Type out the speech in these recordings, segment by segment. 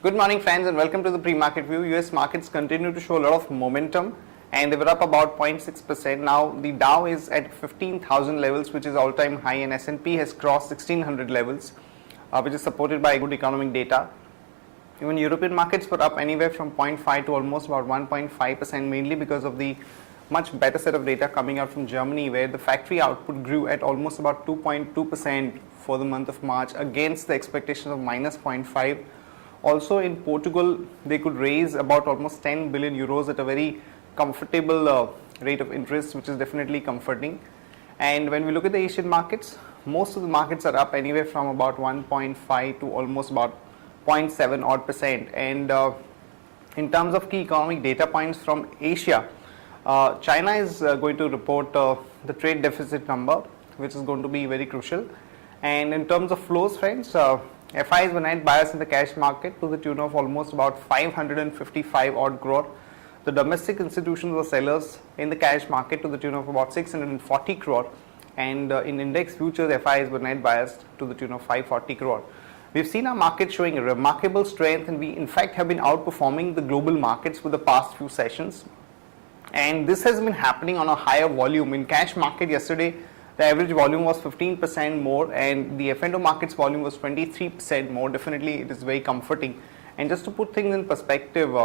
Good morning friends and welcome to the pre-market view. US markets continue to show a lot of momentum and they were up about 0.6%. Now the Dow is at 15,000 levels, which is all-time high, and S&P has crossed 1600 levels, which is supported by good economic data. Even European markets were up anywhere from 0.5 to almost about 1.5%, mainly because of the much better set of data coming out from Germany, where the factory output grew at almost about 2.2% for the month of March against the expectations of minus 0.5. Also in Portugal, they could raise about almost 10 billion euros at a very comfortable rate of interest, which is definitely comforting. And when we look at the Asian markets, most of the markets are up anywhere from about 1.5 to almost about 0.7 odd percent. And in terms of key economic data points from Asia, China is going to report the trade deficit number, which is going to be very crucial. And in terms of flows, friends, FIs were net buyers in the cash market to the tune of almost about 555 odd crore. The domestic institutions were sellers in the cash market to the tune of about 640 crore, and in index futures, FIs were net buyers to the tune of 540 crore. We've seen our market showing a remarkable strength, and we in fact have been outperforming the global markets for the past few sessions. And this has been happening on a higher volume. In cash market yesterday, the average volume was 15% more, and the F&O markets volume was 23% more. Definitely it is very comforting. And just to put things in perspective,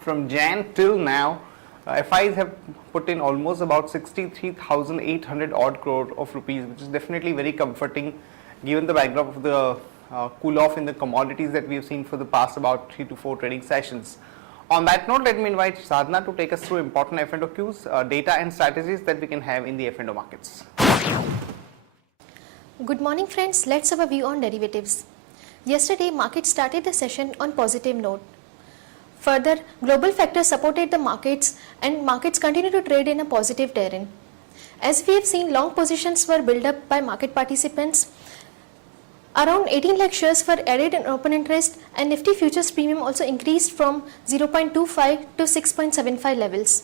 from Jan till now, FIs have put in almost about 63,800 odd crore of rupees, which is definitely very comforting given the backdrop of the cool off in the commodities that we have seen for the past about 3 to 4 trading sessions. On that note, let me invite Sadhana to take us through important F&O cues, data and strategies that we can have in the F&O markets. Good morning friends, let's have a view on derivatives. Yesterday, market started the session on positive note. Further, global factors supported the markets and markets continue to trade in a positive terrain. As we have seen, long positions were built up by market participants. Around 18 lakh shares were added in open interest, and Nifty futures premium also increased from 0.25 to 6.75 levels.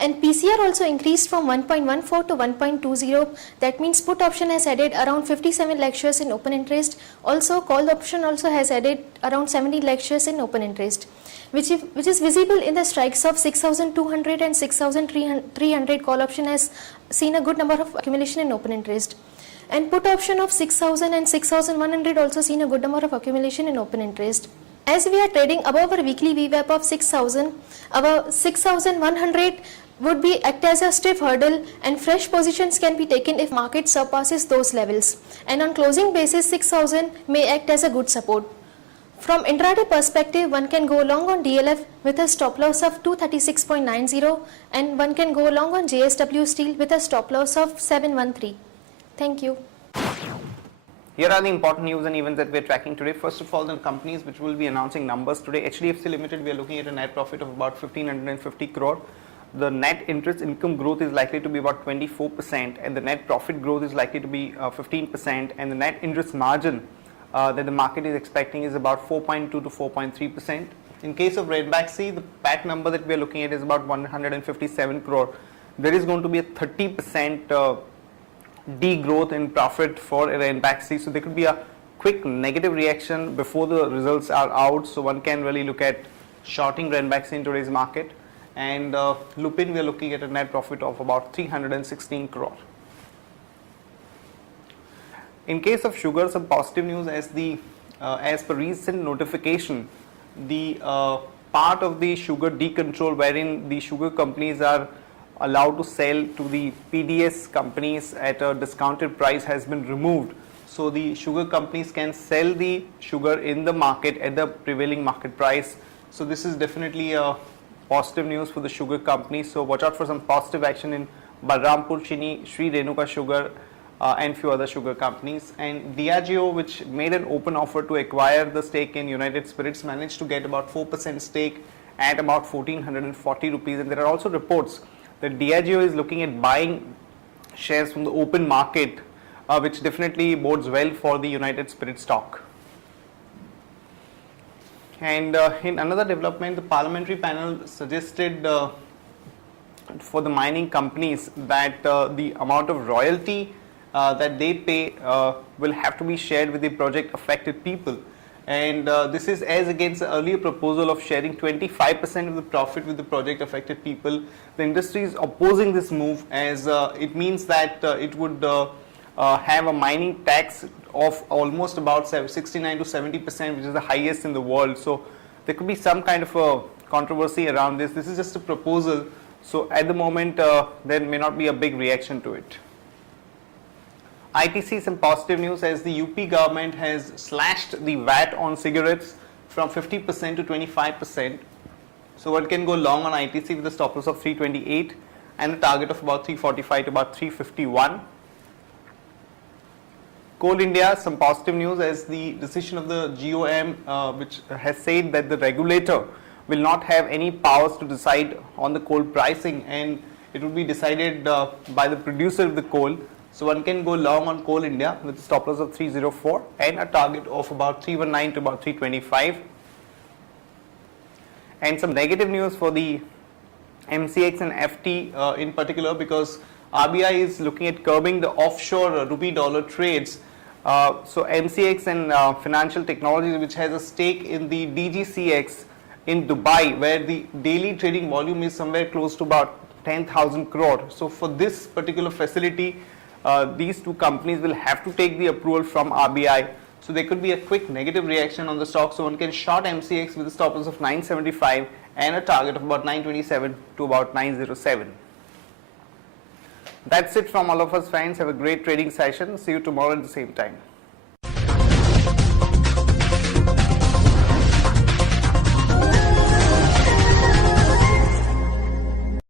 And PCR also increased from 1.14 to 1.20. That means put option has added around 57 lakh shares in open interest. Also call option also has added around 70 lakh shares in open interest, which is visible in the strikes of 6,200 and 6,300. Call option has seen a good number of accumulation in open interest. And put option of 6,000 and 6,100 also seen a good number of accumulation in open interest. As we are trading above our weekly VWAP of 6,000, our 6,100 would be act as a stiff hurdle, and fresh positions can be taken if market surpasses those levels. And on closing basis, 6,000 may act as a good support. From intraday perspective, one can go long on DLF with a stop loss of 236.90, and one can go long on JSW Steel with a stop loss of 713. Thank you. Here are the important news and events that we are tracking today. First of all, the companies which will be announcing numbers today. HDFC Limited, we are looking at a net profit of about 1,550 crore. The net interest income growth is likely to be about 24%, and the net profit growth is likely to be 15%, and the net interest margin that the market is expecting is about 4.2 to 4.3%. In case of Ranbaxy, the PAT number that we are looking at is about 157 crore. There is going to be a 30% degrowth in profit for Ranbaxy, so there could be a quick negative reaction before the results are out, so one can really look at shorting Ranbaxy in today's market. And Lupin, we are looking at a net profit of about 316 crore. In case of sugar, some positive news as per recent notification, the part of the sugar decontrol wherein the sugar companies are allowed to sell to the PDS companies at a discounted price has been removed. So the sugar companies can sell the sugar in the market at the prevailing market price. So this is definitely a positive news for the sugar companies. So watch out for some positive action in Balrampur Chini, Sri Renuka Sugar and few other sugar companies. And Diageo, which made an open offer to acquire the stake in United Spirits, managed to get about 4% stake at about 1,440 rupees. And there are also reports that Diageo is looking at buying shares from the open market, which definitely bodes well for the United Spirits stock. And in another development, the parliamentary panel suggested for the mining companies that the amount of royalty that they pay will have to be shared with the project affected people. and this is as against the earlier proposal of sharing 25% of the profit with the project affected people. The industry is opposing this move as it means that it would have a mining tax of almost about 69 to 70%, which is the highest in the world. So there could be some kind of a controversy around this. This is just a proposal, so at the moment there may not be a big reaction to it. ITC, some positive news as the UP government has slashed the VAT on cigarettes from 50% to 25%. So one can go long on ITC with a stop loss of 328 and a target of about 345 to about 351. Coal India, some positive news as the decision of the GOM which has said that the regulator will not have any powers to decide on the coal pricing, and it will be decided by the producer of the coal. So one can go long on Coal India with a stop loss of 304 and a target of about 319 to about 325. And some negative news for the MCX and FT in particular, because RBI is looking at curbing the offshore rupee dollar trades. So MCX and Financial Technologies, which has a stake in the DGCX in Dubai, where the daily trading volume is somewhere close to about 10,000 crore. So for this particular facility, these two companies will have to take the approval from RBI. So there could be a quick negative reaction on the stock. So one can short MCX with a stop loss of 975 and a target of about 927 to about 907. That's it from all of us, friends. Have a great trading session. See you tomorrow at the same time.